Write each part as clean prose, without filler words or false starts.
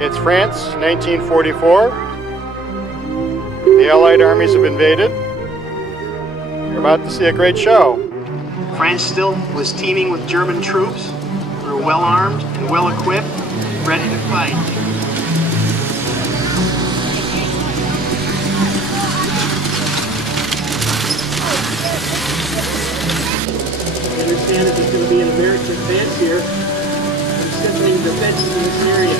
It's France, 1944. The Allied armies have invaded. You're about to see a great show. France still was teeming with German troops. We were well armed and well equipped, ready to fight. We understand that there's going to be an American advance here, and strengthening defenses in this area.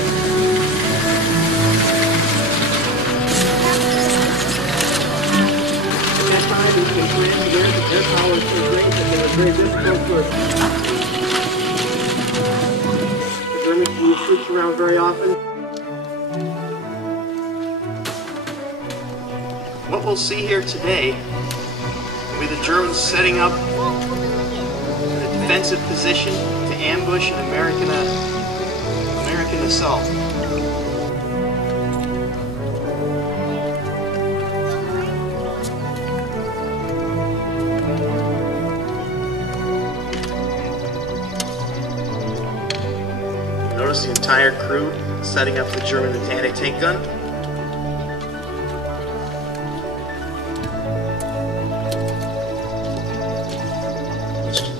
In France, their power was so great that they were very difficult for the Germans to move troops around very often. What we'll see here today will be the Germans setting up a defensive position to ambush an American assault. Notice the entire crew setting up the German anti-tank gun.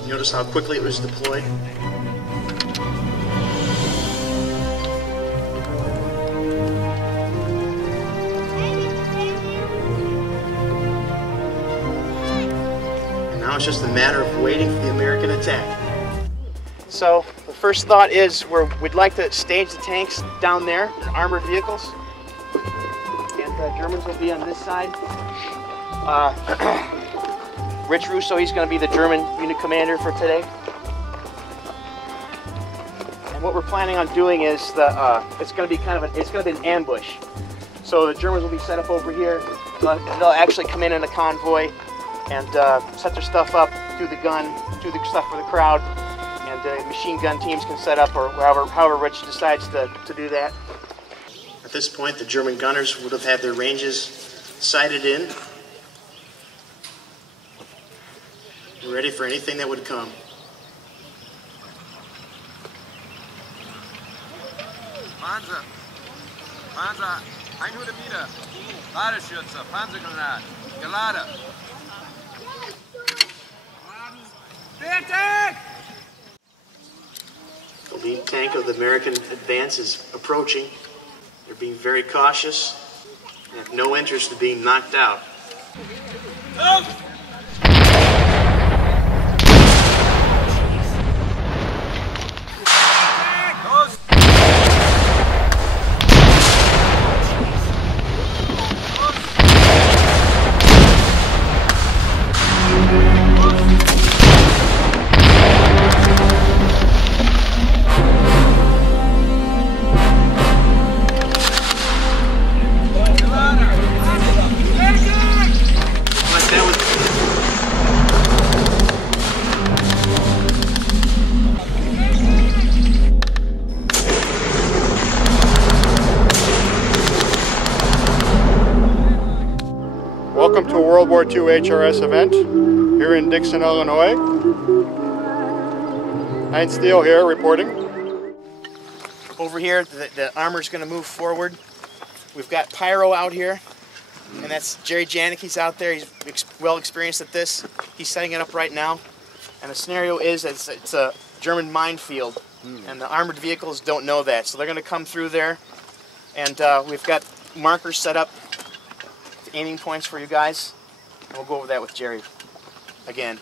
Notice how quickly it was deployed. And now it's just a matter of waiting for the American attack. So the first thought is we'd like to stage the tanks down there, armored vehicles, and the Germans will be on this side. Rich Russo, he's going to be the German unit commander for today. And what we're planning on doing is it's going to be an ambush. So the Germans will be set up over here. They'll actually come in a convoy and set their stuff up, do the stuff for the crowd. And machine gun teams can set up, or however Rich decides to do that. At this point, the German gunners would have had their ranges sighted in, ready for anything that would come. Panzer, 100 Meter, Ladeschütze, Panzergranat, geladen. Fertig! The lead tank of the American advance is approaching. They're being very cautious and have no interest in being knocked out. Welcome to a World War II HRS event here in Dixon, Illinois. Heinz Thiel here reporting. Over here, the armor's going to move forward. We've got Pyro out here, and that's Jerry Janik. He's out there. He's well experienced at this. He's setting it up right now. And the scenario is it's a German minefield, and the armored vehicles don't know that. So they're going to come through there, and we've got markers set up, aiming points for you guys. And we'll go over that with Jerry again.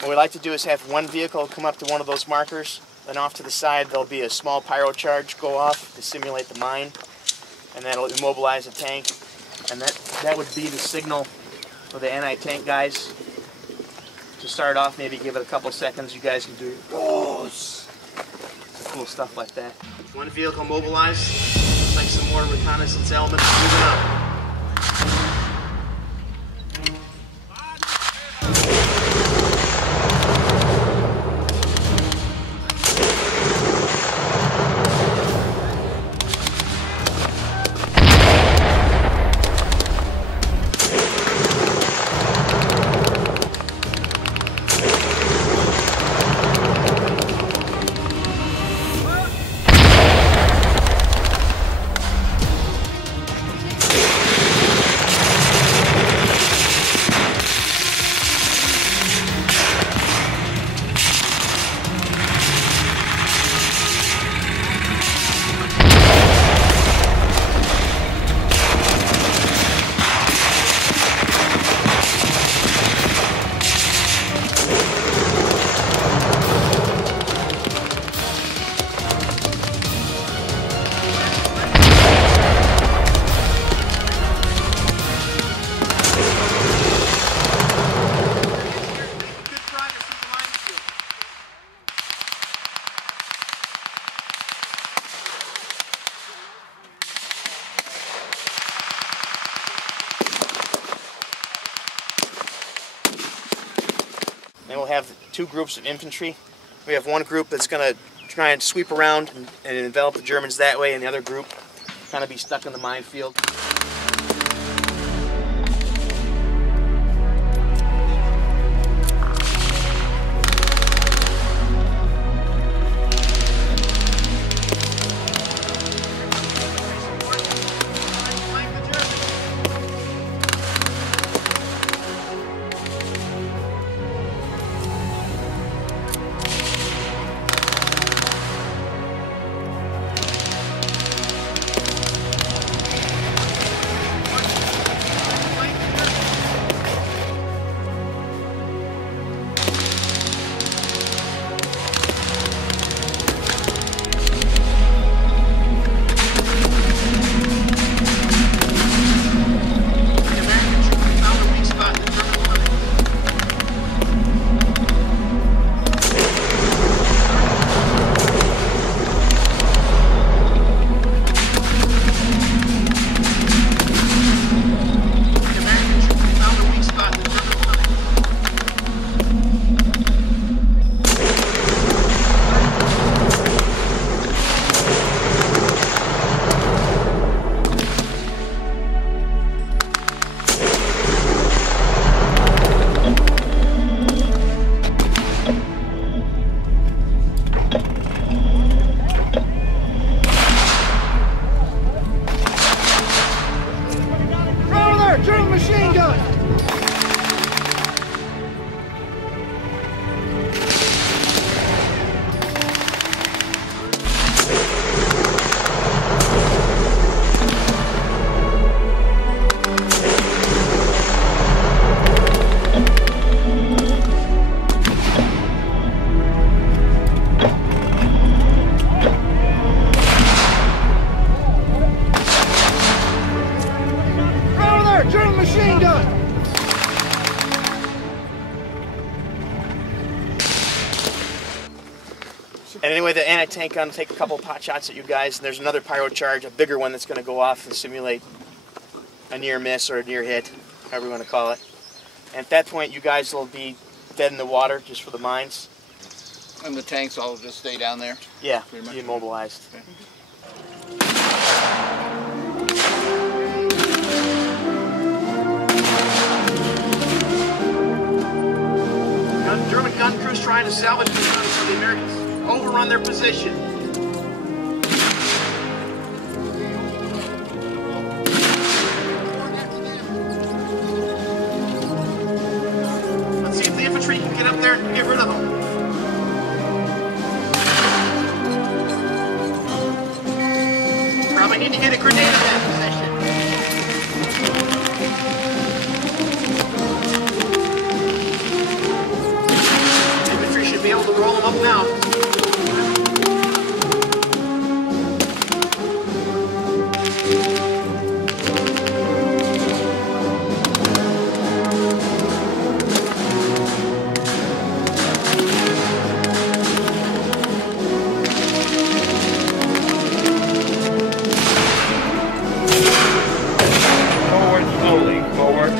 What we like to do is have one vehicle come up to one of those markers, then off to the side there'll be a small pyro charge go off to simulate the mine, and that'll immobilize the tank, and that would be the signal for the anti-tank guys to start off. Maybe give it a couple seconds. You guys can do cool stuff like that. One vehicle mobilized. Looks like some more reconnaissance elements moving up. two groups of infantry. We have one group that's going to try and sweep around and envelop the Germans that way, and the other group kind of be stuck in the minefield. And anyway, the anti-tank gun will take a couple of pot shots at you guys, and there's another pyro charge, a bigger one that's going to go off and simulate a near miss or a near hit, however you want to call it. And at that point, you guys will be dead in the water just for the mines. And the tanks all just stay down there? Yeah, be immobilized. Okay. German gun crews trying to salvage the guns so the Americans overrun their position. Let's see if the infantry can get up there and get rid of them. Probably need to get a grenade in that position. Be able to roll them up now. Forward slowly, forward.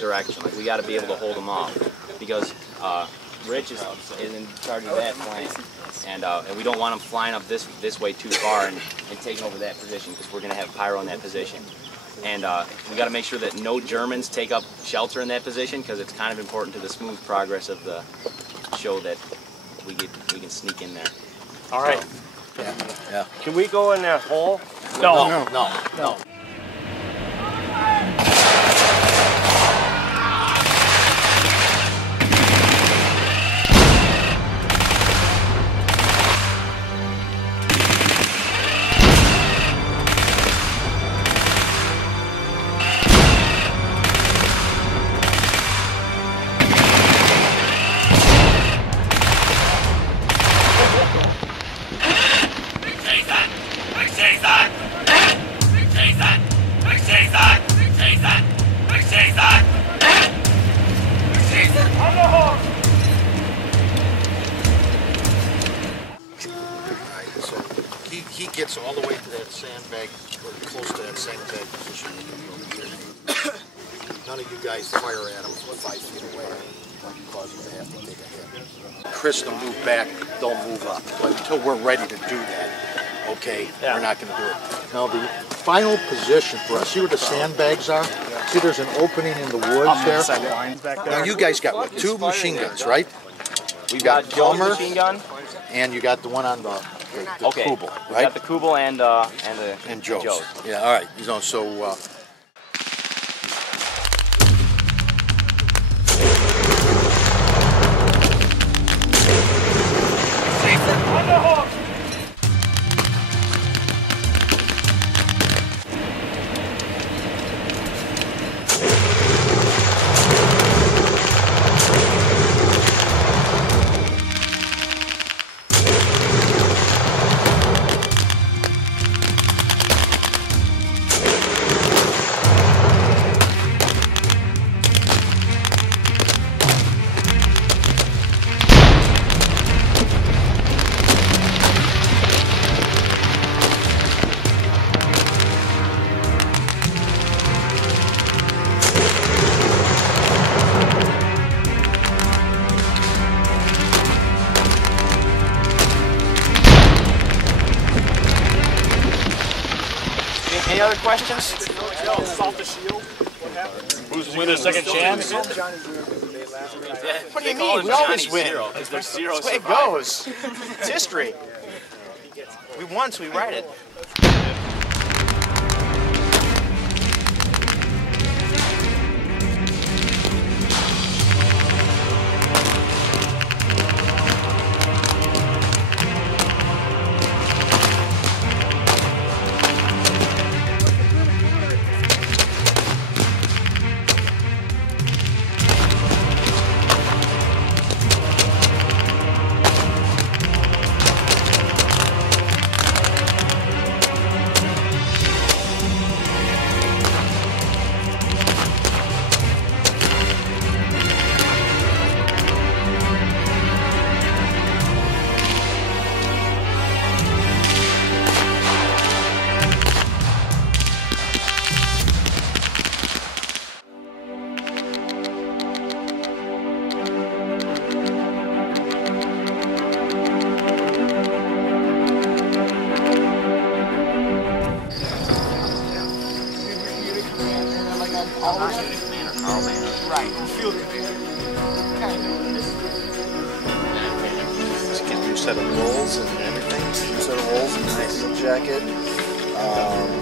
Direction. Like, we got to be able to hold them off because Rich is in charge of that flank, and we don't want them flying up this way too far and taking over that position because we're going to have pyro in that position. And we got to make sure that no Germans take up shelter in that position because it's kind of important to the smooth progress of the show that we can sneak in there. All right. So, yeah. Can we go in that hole? No. Jason! sandbag, or close to that sandbag position. None of you guys fire at them from 5 feet away, cause them to have to take a hit. Chris to move back, don't move up. But until we're ready to do that, okay, we're not going to do it. Now the final position for us, see where the sandbags are? See there's an opening in the woods there? Now you guys got what, 2 machine guns, right? We've got Joe's Palmer, machine gun. and you got the one on the Okay. Kubel, We right? got the Kubel and Joe's. Yeah, all right. You know, so Any other questions? Who's winning a second chance? What do you mean? We always win. That's the way it goes. It's history. We won, so we write it. Right. let's get a new set of rolls and everything. New set of rolls and a nice jacket.